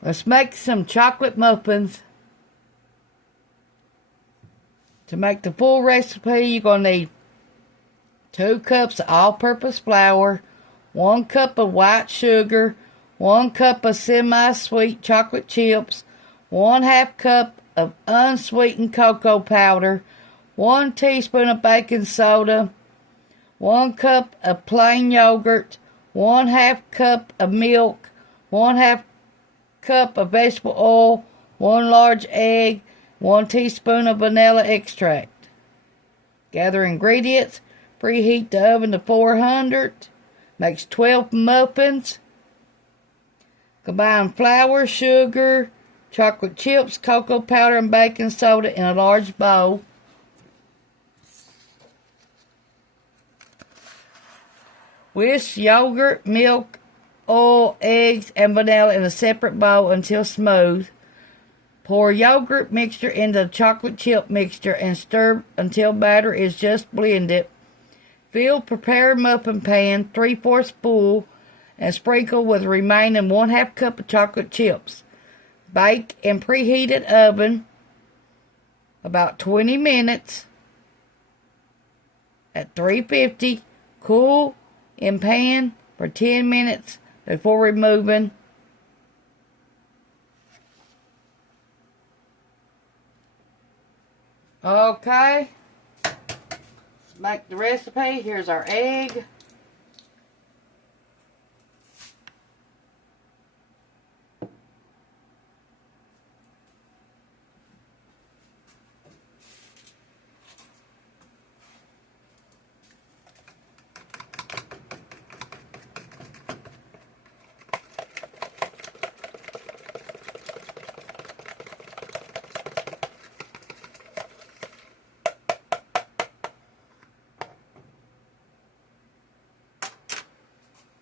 Let's make some chocolate muffins. To make the full recipe, you're going to need 2 cups of all-purpose flour, 1 cup of white sugar, 1 cup of semi-sweet chocolate chips, 1/2 cup of unsweetened cocoa powder, 1 teaspoon of baking soda, 1 cup of plain yogurt, 1/2 cup of milk, 1/2 cup of vegetable oil, 1 large egg, 1 teaspoon of vanilla extract. Gather ingredients. Preheat the oven to 400. Makes 12 muffins. Combine flour, sugar, chocolate chips, cocoa powder, and baking soda in a large bowl. Whisk yogurt, milk, oil, eggs, and vanilla in a separate bowl until smooth. Pour yogurt mixture into the chocolate chip mixture and stir until batter is just blended. Fill prepared muffin pan 3/4 full and sprinkle with the remaining 1/2 cup of chocolate chips. Bake in preheated oven about 20 minutes at 350. Cool in pan for 10 minutes before removing. Okay, make the recipe. Here's our egg.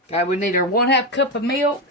Okay, we need our 1/2 cup of milk.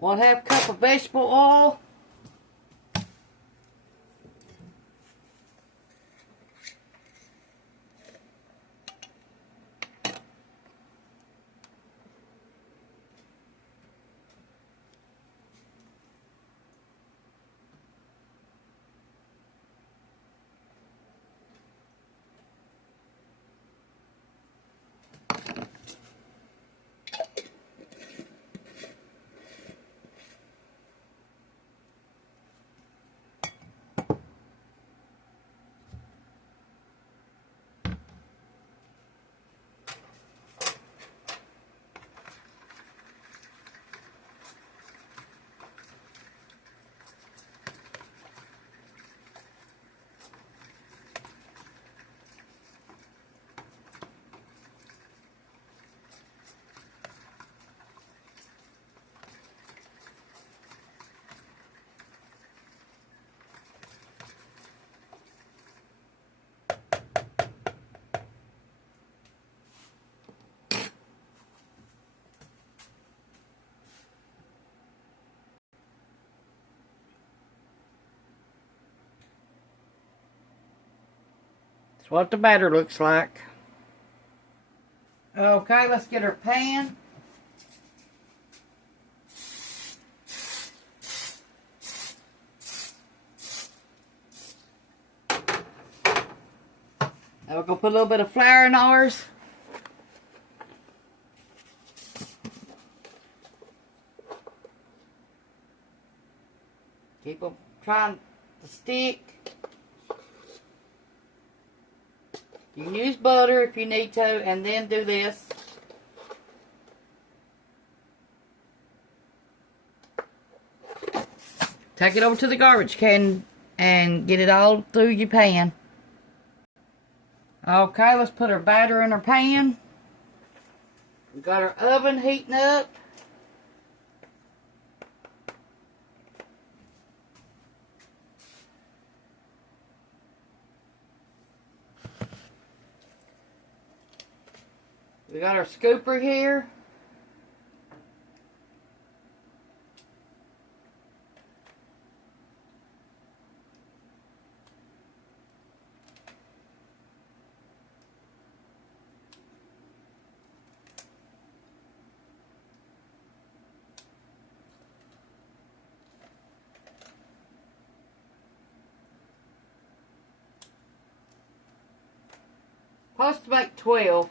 One-half cup of vegetable oil. That's what the batter looks like. Okay, let's get our pan. Now we're going to put a little bit of flour in ours. Keep them trying to stick. You can use butter if you need to, and then do this. Take it over to the garbage can and get it all through your pan. Okay, let's put our batter in our pan. We got our oven heating up. We got our scooper here. Supposed to make 12.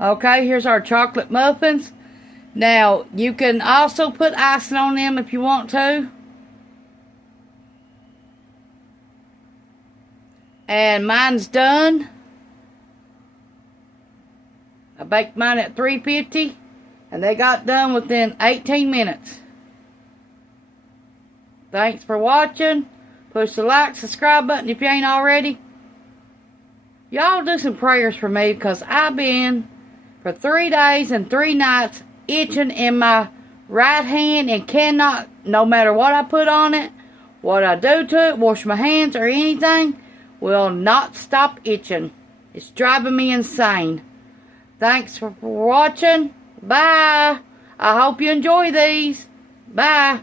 Okay, here's our chocolate muffins. Now, you can also put icing on them if you want to. And mine's done. I baked mine at 350, and they got done within 18 minutes. Thanks for watching. Push the like, subscribe button if you ain't already. Y'all do some prayers for me, because I've been for 3 days and 3 nights itching in my right hand and cannot, no matter what I put on it, what I do to it, wash my hands or anything, will not stop itching. It's driving me insane. Thanks for watching. Bye. I hope you enjoy these. Bye.